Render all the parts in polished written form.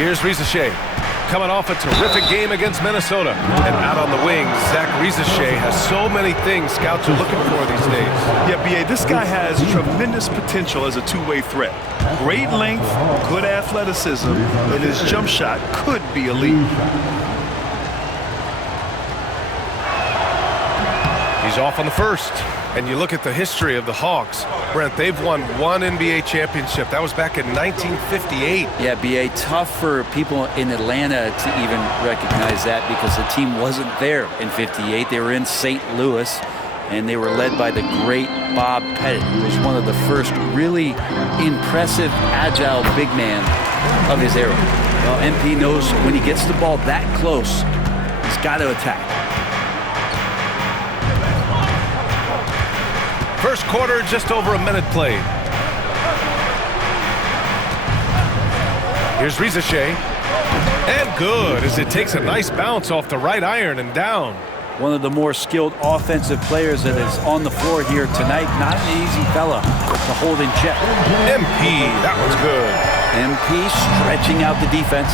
Here's Risacher coming off a terrific game against Minnesota. And out on the wings, Zach Risacher has so many things scouts are looking for these days. Yeah, B.A., this guy has tremendous potential as a two-way threat. Great length, good athleticism, and his jump shot could be elite. He's off on the first. And you look at the history of the Hawks. Brent, they've won one NBA championship. That was back in 1958. Yeah, B.A., tough for people in Atlanta to even recognize that because the team wasn't there in 58. They were in St. Louis, and they were led by the great Bob Pettit, who was one of the first really impressive, agile big man of his era. Well, MP knows when he gets the ball that close, he's got to attack. First quarter, just over a minute played. Here's Risacher. And good, as it takes a nice bounce off the right iron and down. One of the more skilled offensive players that is on the floor here tonight. Not an easy fella to hold in check. MP, that was good. MP stretching out the defense.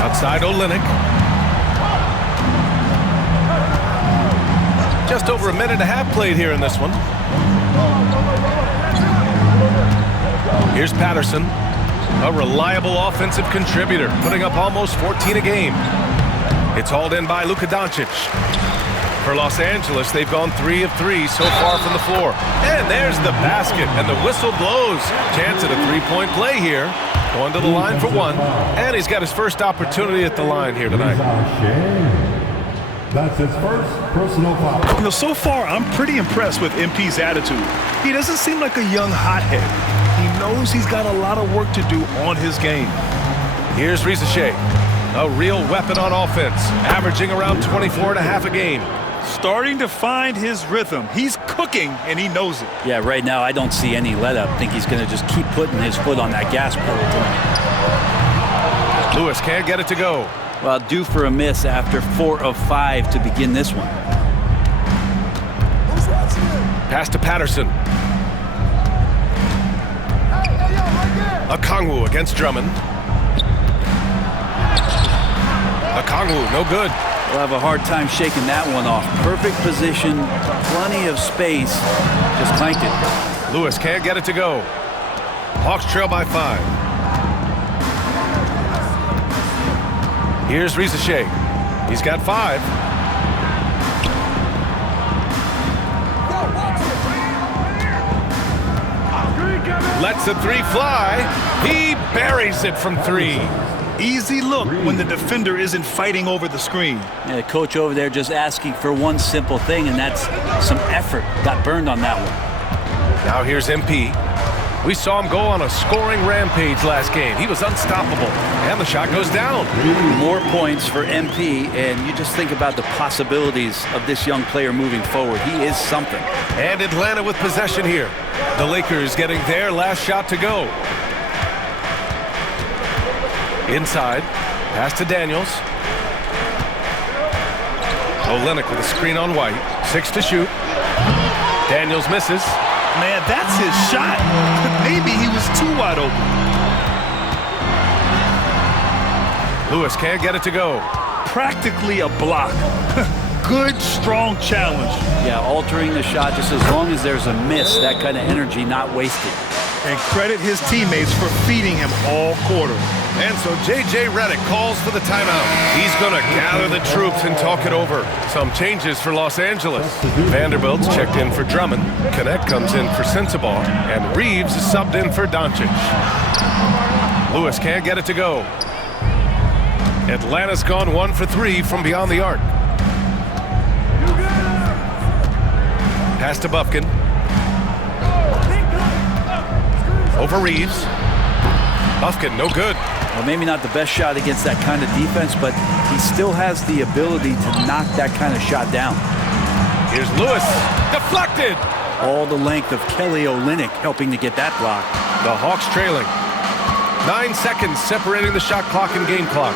Outside Olynyk. Just over a minute and a half played here in this one. Here's Patterson, a reliable offensive contributor, putting up almost 14 a game. It's hauled in by Luka Doncic. For Los Angeles, they've gone 3 of 3 so far from the floor. And there's the basket, and the whistle blows. Chance at a three-point play here. Going to the line for one, and he's got his first opportunity at the line here tonight. That's his first personal foul. You know, so far, I'm pretty impressed with MP's attitude. He doesn't seem like a young hothead. He knows he's got a lot of work to do on his game. Here's Risacher, a real weapon on offense, averaging around 24 and a half a game. Starting to find his rhythm. He's cooking, and he knows it. Yeah, right now I don't see any let-up. I think he's going to just keep putting his foot on that gas pedal tonight. Lewis can't get it to go. Well, due for a miss after 4 of 5 to begin this one. Pass to Patterson. Okongwu against Drummond. Okongwu, no good. We'll have a hard time shaking that one off. Perfect position, plenty of space. Just clanked it. Lewis can't get it to go. Hawks trail by 5. Here's Risacher. He's got 5. Lets the 3 fly. He buries it from 3. Easy look when the defender isn't fighting over the screen. Yeah, the coach over there just asking for one simple thing, and that's some effort. Got burned on that one. Now here's MP. We saw him go on a scoring rampage last game. He was unstoppable, and the shot goes down. More points for MP, and you just think about the possibilities of this young player moving forward. He is something. And Atlanta with possession here. The Lakers getting their last shot to go. Inside, pass to Daniels. Olynyk with a screen on White. 6 to shoot. Daniels misses. Man, that's his shot. Maybe he was too wide open. Lewis can't get it to go. Practically a block. Good, strong challenge. Yeah, altering the shot just as long as there's a miss, that kind of energy not wasted. And credit his teammates for feeding him all quarter. And so J.J. Redick calls for the timeout. He's going to gather the troops and talk it over. Some changes for Los Angeles. Vanderbilt's checked in for Drummond. Connect comes in for Sensabaugh. And Reeves is subbed in for Doncic. Lewis can't get it to go. Atlanta's gone 1 for 3 from beyond the arc. Pass to Bufkin. Over Reeves. Bufkin, no good. Well, maybe not the best shot against that kind of defense, but he still has the ability to knock that kind of shot down. Here's Lewis. Deflected. All the length of Kelly Olynyk helping to get that block. The Hawks trailing. 9 seconds separating the shot clock and game clock.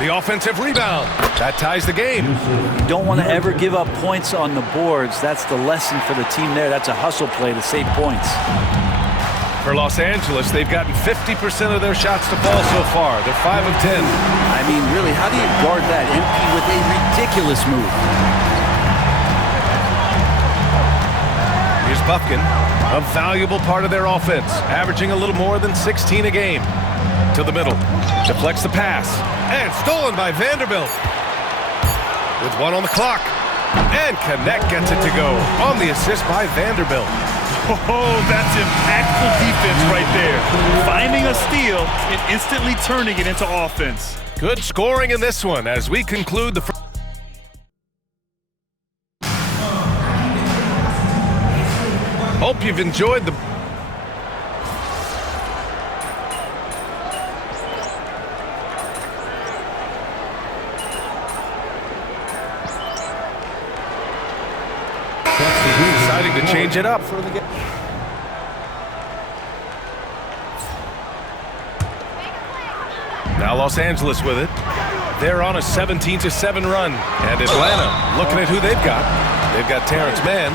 The offensive rebound. That ties the game. You don't want to ever give up points on the boards. That's the lesson for the team there. That's a hustle play to save points. For Los Angeles, they've gotten 50% of their shots to fall so far. They're 5 of 10. I mean, really, how do you guard that? MP with a ridiculous move. Here's Bufkin, a valuable part of their offense, averaging a little more than 16 a game. To the middle, deflects the pass, and stolen by Vanderbilt. With 1 on the clock, and Connect gets it to go on the assist by Vanderbilt. Oh, that's impactful defense right there. Finding a steal and instantly turning it into offense. Good scoring in this one as we conclude the first. Hope you've enjoyed the deciding to change it up. Now Los Angeles with it. They're on a 17-7 run. And Atlanta looking at who they've got. They've got Terrence Mann,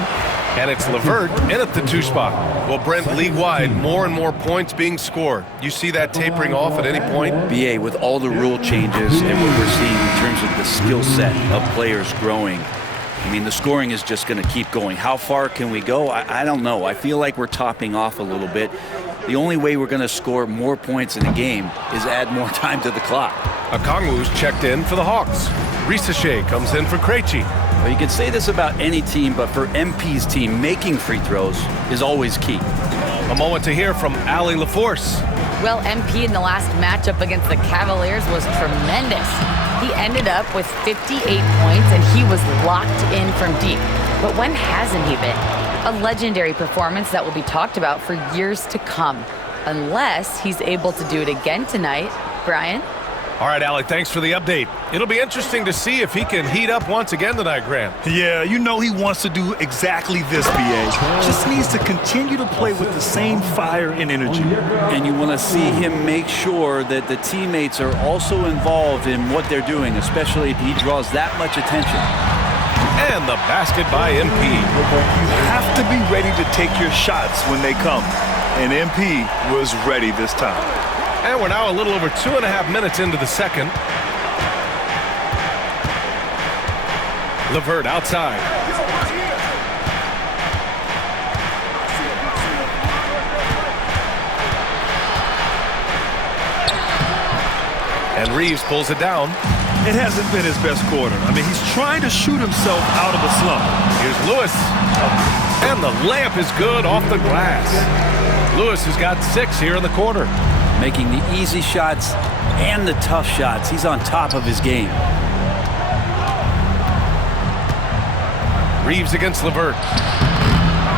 and it's LeVert in at the 2 spot. Well, Brent, league-wide, more and more points being scored. You see that tapering off at any point? BA, with all the rule changes and what we're seeing in terms of the skill set of players growing, I mean, the scoring is just going to keep going. How far can we go? I don't know. I feel like we're topping off a little bit. The only way we're going to score more points in a game is add more time to the clock. Okongwu's checked in for the Hawks. Risache comes in for Krejci. Well, you can say this about any team, but for MP's team, making free throws is always key. A moment to hear from Allie LaForce. Well, MP in the last matchup against the Cavaliers was tremendous. He ended up with 58 points, and he was locked in from deep. But when hasn't he been? A legendary performance that will be talked about for years to come, unless he's able to do it again tonight. Brian? All right, Allie, thanks for the update. It'll be interesting to see if he can heat up once again tonight, Grant. Yeah, you know he wants to do exactly this, BA. Just needs to continue to play with the same fire and energy. And you want to see him make sure that the teammates are also involved in what they're doing, especially if he draws that much attention. And the basket by MP. You have to be ready to take your shots when they come. And MP was ready this time. And we're now a little over 2.5 minutes into the second. LeVert outside. And Reeves pulls it down. It hasn't been his best quarter. I mean, he's trying to shoot himself out of a slump. Here's Lewis. And the layup is good off the glass. Lewis has got 6 here in the quarter. Making the easy shots and the tough shots. He's on top of his game. Reeves against LeVert.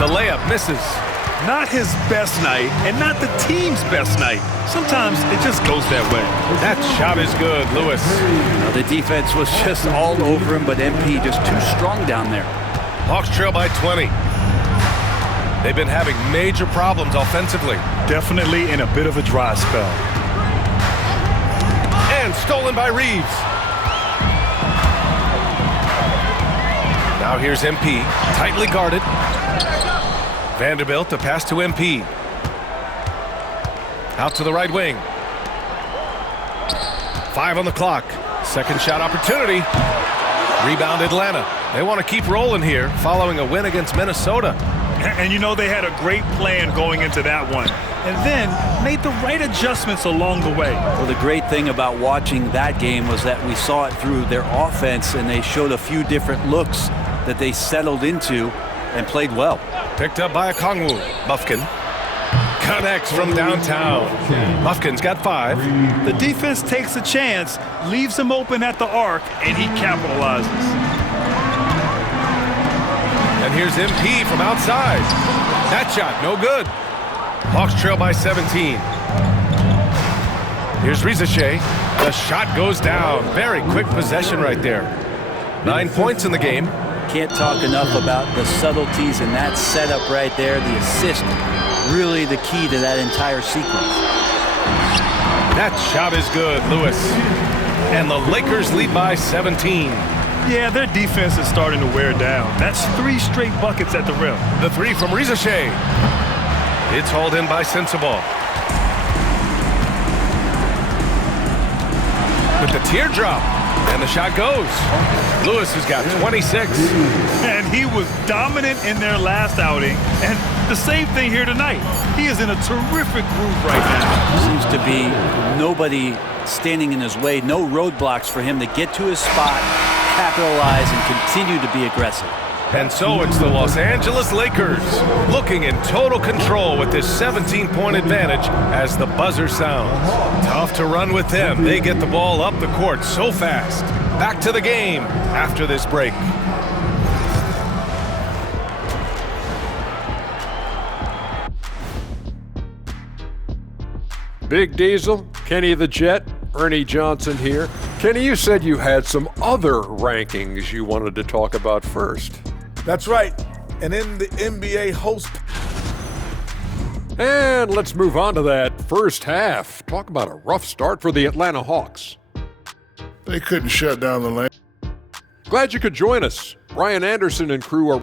The layup misses. Not his best night, and not the team's best night. Sometimes it just goes that way. That shot is good, Lewis. Now, the defense was just all over him, but MP just too strong down there. Hawks trail by 20. They've been having major problems offensively. Definitely in a bit of a dry spell. And stolen by Reeves. Now here's MP, tightly guarded. Vanderbilt to pass to MP. Out to the right wing. 5 on the clock. Second shot opportunity. Rebound Atlanta. They want to keep rolling here following a win against Minnesota. And you know they had a great plan going into that one. And then made the right adjustments along the way. Well, the great thing about watching that game was that we saw it through their offense, and they showed a few different looks that they settled into and played well. Picked up by Okongwu. Bufkin connects from downtown. Bufkin's got 5. The defense takes a chance, leaves him open at the arc, and he capitalizes. And here's MP from outside. That shot, no good. Hawks trail by 17. Here's Risache. The shot goes down. Very quick possession right there. 9 points in the game. Can't talk enough about the subtleties in that setup right there. The assist, really the key to that entire sequence. That shot is good, Lewis. And the Lakers lead by 17. Yeah, their defense is starting to wear down. That's 3 straight buckets at the rim. The 3 from Risache. It's hauled in by Sensabaugh. With the teardrop, and the shot goes. Lewis has got 26. And he was dominant in their last outing. And the same thing here tonight. He is in a terrific groove right now. Seems to be nobody standing in his way. No roadblocks for him to get to his spot, capitalize, and continue to be aggressive. And so it's the Los Angeles Lakers looking in total control with this 17-point advantage as the buzzer sounds. Tough to run with them. They get the ball up the court so fast. Back to the game after this break. Big Diesel, Kenny the Jet, Ernie Johnson here. Kenny, you said you had some other rankings you wanted to talk about first. That's right. And in the NBA host. And let's move on to that first half. Talk about a rough start for the Atlanta Hawks. They couldn't shut down the lane. Glad you could join us. Brian Anderson and crew are...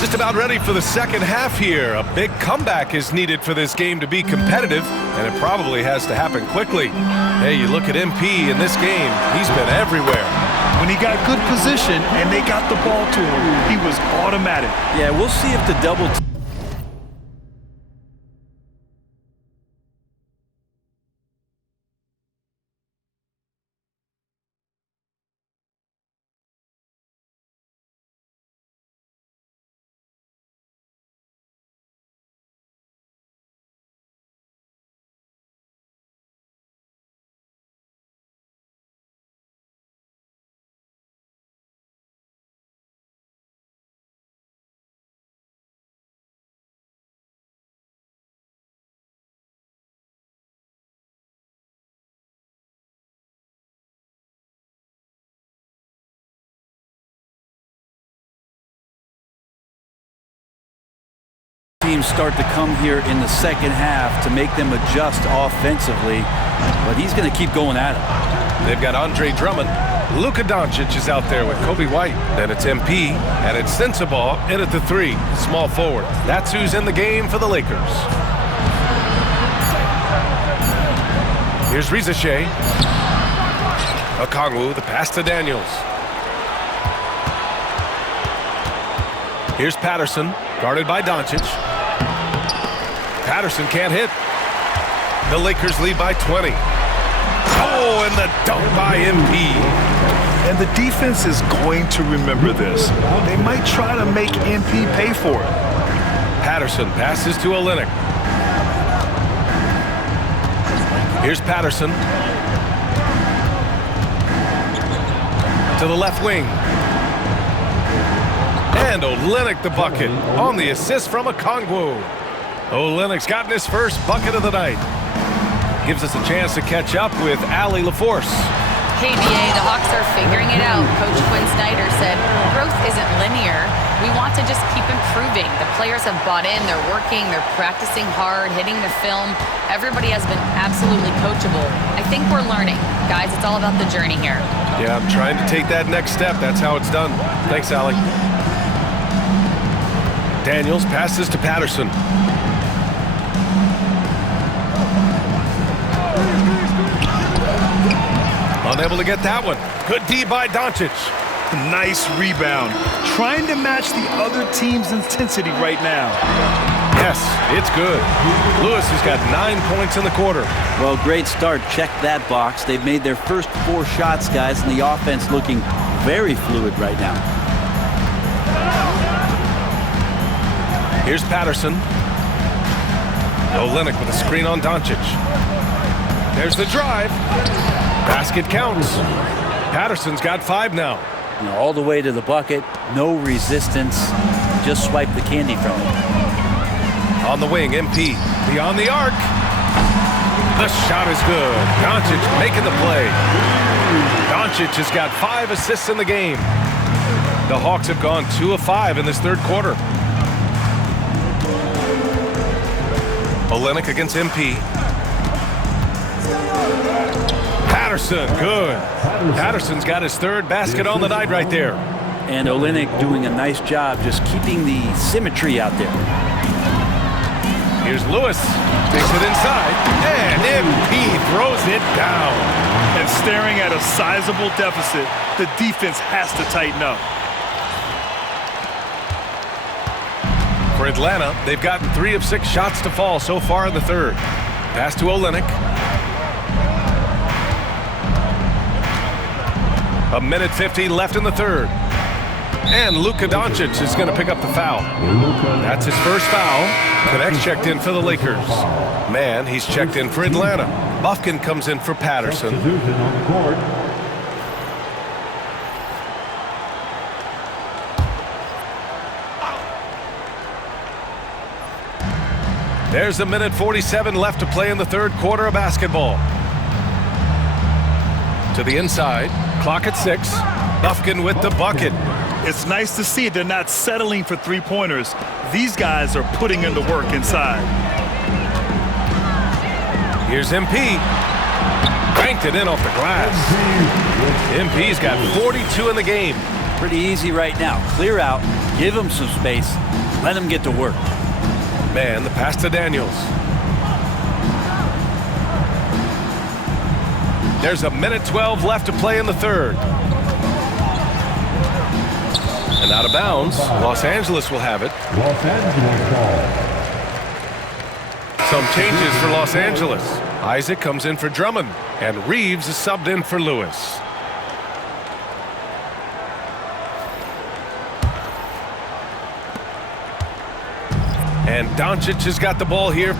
Just about ready for the second half here. A big comeback is needed for this game to be competitive, and it probably has to happen quickly. Hey, you look at MP in this game, he's been everywhere. When he got good position and they got the ball to him, he was automatic. Yeah, we'll see if the double teams start to come here in the second half to make them adjust offensively, but he's going to keep going at it. They've got Andre Drummond. Luka Doncic is out there with Kobe White. Then it's MP, and it's Sensabaugh in at the 3, small forward. That's who's in the game for the Lakers. Here's Reza Shea. Okongwu, the pass to Daniels. Here's Patterson, guarded by Doncic. Patterson can't hit. The Lakers lead by 20. Oh, and the dunk by MP. And the defense is going to remember this. They might try to make MP pay for it. Patterson passes to Olynyk. Here's Patterson. To the left wing. And Olynyk the bucket on the assist from Okongwu. Olynyk's gotten his first bucket of the night. Gives us a chance to catch up with Allie LaForce. Hey, BA, the Hawks are figuring it out. Coach Quinn Snyder said, growth isn't linear. We want to just keep improving. The players have bought in. They're working. They're practicing hard, hitting the film. Everybody has been absolutely coachable. I think we're learning. Guys, it's all about the journey here. Yeah, I'm trying to take that next step. That's how it's done. Thanks, Allie. Daniels passes to Patterson. Unable to get that one. Good D by Doncic. Nice rebound. Trying to match the other team's intensity right now. Yes, it's good. Lewis has got 9 points in the quarter. Well, great start. Check that box. They've made their first 4 shots, guys, and the offense looking very fluid right now. Here's Patterson. Olynyk with a screen on Doncic. There's the drive. Basket counts. Patterson's got 5 now. You know, all the way to the bucket, no resistance. Just swipe the candy from it. On the wing, MP. Beyond the arc. The shot is good. Doncic making the play. Doncic has got 5 assists in the game. The Hawks have gone 2 of 5 in this third quarter. Olynyk against MP. Patterson, good. Patterson's got his third basket on the night right there. And Olynyk doing a nice job just keeping the symmetry out there. Here's Lewis, takes it inside, and MP throws it down. And staring at a sizable deficit, the defense has to tighten up. For Atlanta, they've gotten 3 of 6 shots to fall so far in the third. Pass to Olynyk. A minute 50 left in the third. And Luka Doncic is going to pick up the foul. That's his first foul. Connect checked in for the Lakers. Man, he's checked in for Atlanta. Bufkin comes in for Patterson. There's a minute 47 left to play in the third quarter of basketball. To the inside, clock at 6. Bufkin with the bucket. It's nice to see they're not settling for three-pointers. These guys are putting in the work inside. Here's MP. Banked it in off the glass. MP's got 42 in the game. Pretty easy right now. Clear out, give him some space, let him get to work. Man, the pass to Daniels. There's a minute 12 left to play in the third. And out of bounds, Los Angeles will have it. Los Angeles ball. Some changes for Los Angeles. Isaac comes in for Drummond, and Reeves is subbed in for Lewis. And Doncic has got the ball here.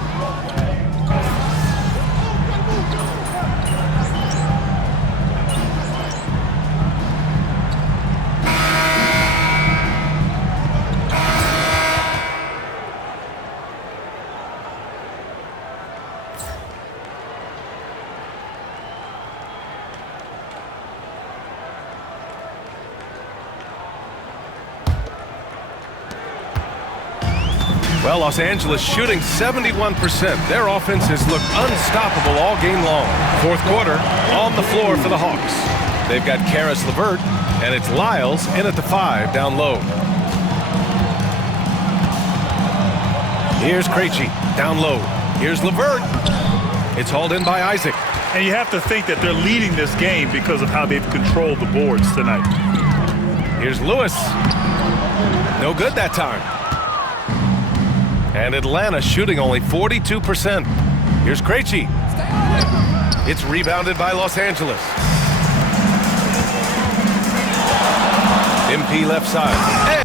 Well, Los Angeles shooting 71%. Their offense has looked unstoppable all game long. Fourth quarter, on the floor for the Hawks. They've got Karis LeVert, and it's Lyles in at the 5 down low. Here's Krejci down low. Here's LeVert. It's hauled in by Isaac. And you have to think that they're leading this game because of how they've controlled the boards tonight. Here's Lewis. No good that time. And Atlanta shooting only 42%. Here's Krejci. It's rebounded by Los Angeles. MP left side.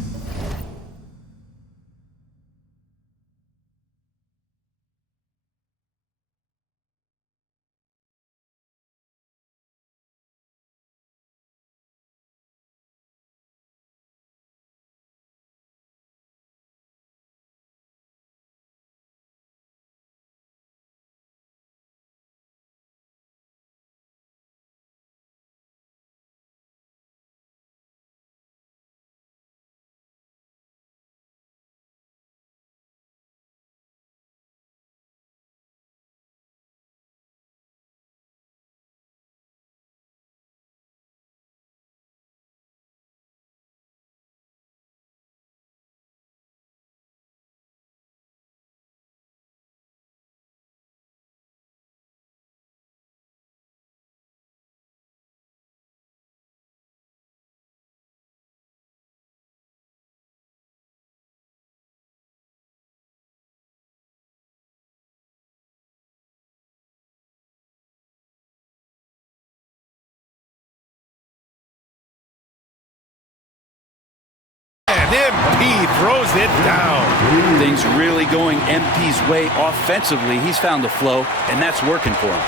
MP throws it down. Things really going MP's way offensively. He's found the flow, and that's working for him.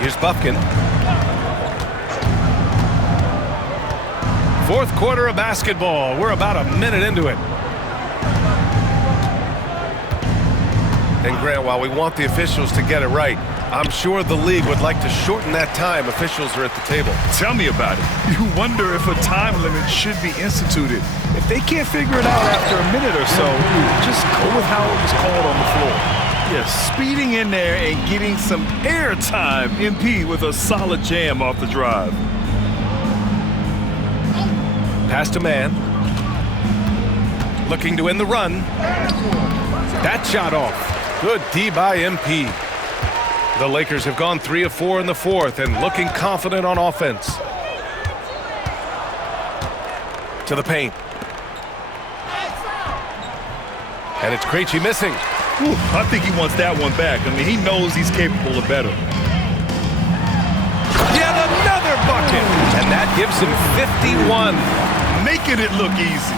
Here's Bufkin. Fourth quarter of basketball. We're about a minute into it. And Grant, while we want the officials to get it right, I'm sure the league would like to shorten that time officials are at the table. Tell me about it. You wonder if a time limit should be instituted. If they can't figure it out after a minute or so, just go with how it was called on the floor. Yeah, Just speeding in there and getting some air time. MP with a solid jam off the drive. Pass to man. Looking to win the run. That shot off. Good D by MP. The Lakers have gone 3 of 4 in the fourth and looking confident on offense. To the paint. And it's Krejci missing. Whew, I think he wants that one back. I mean, he knows he's capable of better. Yet another bucket. And that gives him 51. Making it look easy.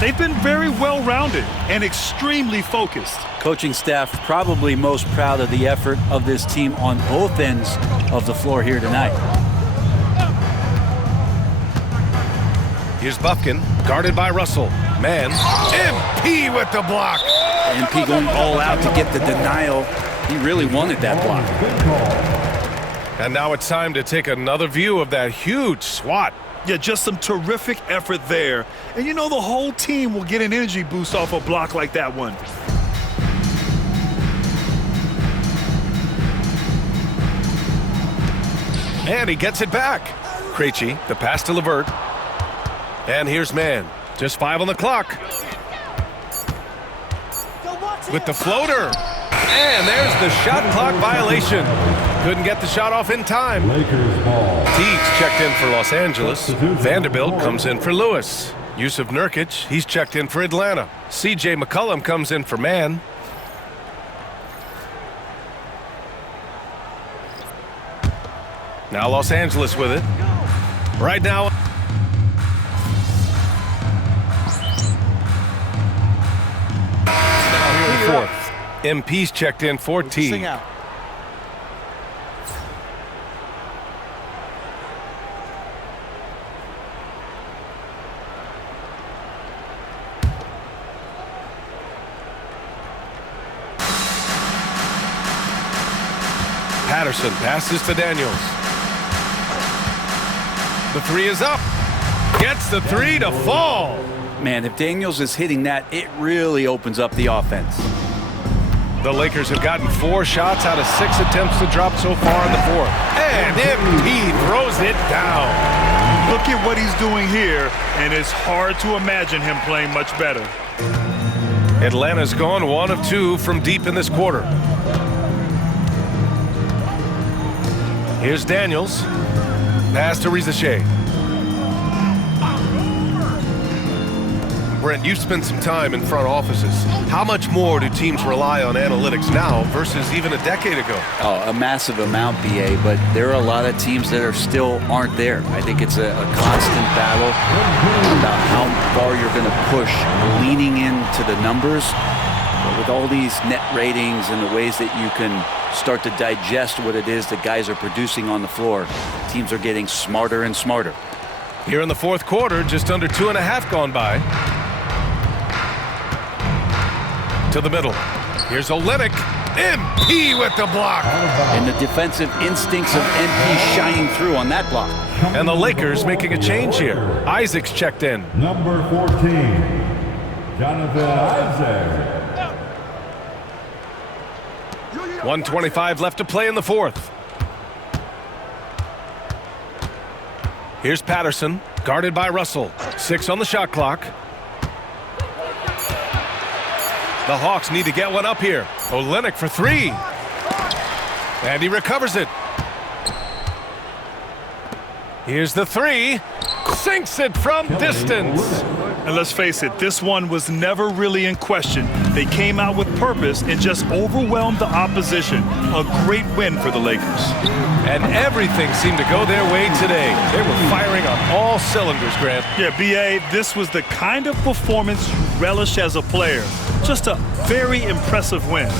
They've been very well-rounded and extremely focused. Coaching staff probably most proud of the effort of this team on both ends of the floor here tonight. Here's Bufkin, guarded by Russell. Man, MP with the block. MP going all out to get the denial. He really wanted that block. And now it's time to take another view of that huge swat. Yeah, just some terrific effort there. And you know the whole team will get an energy boost off a block like that one. And he gets it back. Krejci, the pass to LeVert. And here's man. Just 5 on the clock. With the floater. And there's the shot clock violation. Couldn't get the shot off in time. Lakers ball. Teagues checked in for Los Angeles. Vanderbilt comes in for Lewis. Yusuf Nurkic, he's checked in for Atlanta. C.J. McCollum comes in for man. Now Los Angeles with it. Right now. Now here in the fourth. MP's checked in for Teague. Patterson passes to Daniels. The three is up. Gets the three to fall. Man, if Daniels is hitting that, it really opens up the offense. The Lakers have gotten 4 shots out of 6 attempts to drop so far in the fourth. And MP throws it down. Look at what he's doing here, and it's hard to imagine him playing much better. Atlanta's gone 1 of 2 from deep in this quarter. Here's Daniels. Pass to Rizachet. Brent, you've spent some time in front offices. How much more do teams rely on analytics now versus even a decade ago? Oh, a massive amount, BA, but there are a lot of teams that still aren't there. I think it's a constant battle about how far you're going to push leaning into the numbers. But with all these net ratings and the ways that you can start to digest what it is that guys are producing on the floor, teams are getting smarter and smarter. Here in the fourth quarter, just under 2.5 gone by. To the middle. Here's Olynyk. MP with the block. And the defensive instincts of MP shining through on that block. And the Lakers making a change here. Isaac's checked in. Number 14, Jonathan Isaac. 1:25 left to play in the fourth. Here's Patterson, guarded by Russell. 6 on the shot clock. The Hawks need to get one up here. Olynyk for 3. And he recovers it. Here's the 3. Sinks it from distance. And let's face it, this one was never really in question. They came out with purpose and just overwhelmed the opposition. A great win for the Lakers. And everything seemed to go their way today. They were firing on all cylinders, Grant. Yeah, B.A., this was the kind of performance you relish as a player. Just a very impressive win.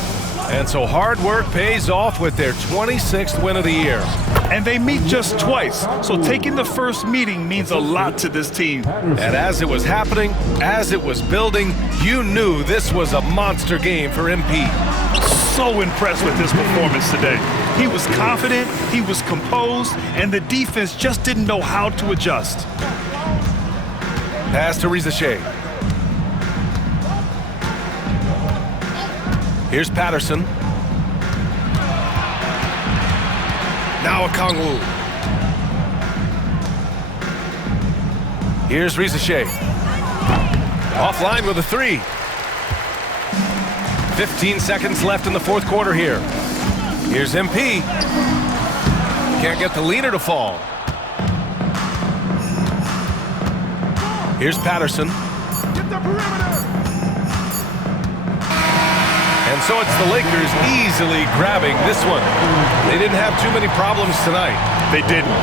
And so hard work pays off with their 26th win of the year. And they meet just twice, so taking the first meeting means a lot to this team. And as it was happening, as it was building, you knew this was a monster game for MP. So impressed with his performance today. He was confident, he was composed, and the defense just didn't know how to adjust. Pass to Rizachet. Here's Patterson. Now Okongwu. Here's Risache. Offline with a 3. 15 seconds left in the fourth quarter here. Here's MP. Can't get the leader to fall. Here's Patterson. And so it's the Lakers easily grabbing this one. They didn't have too many problems tonight. They didn't.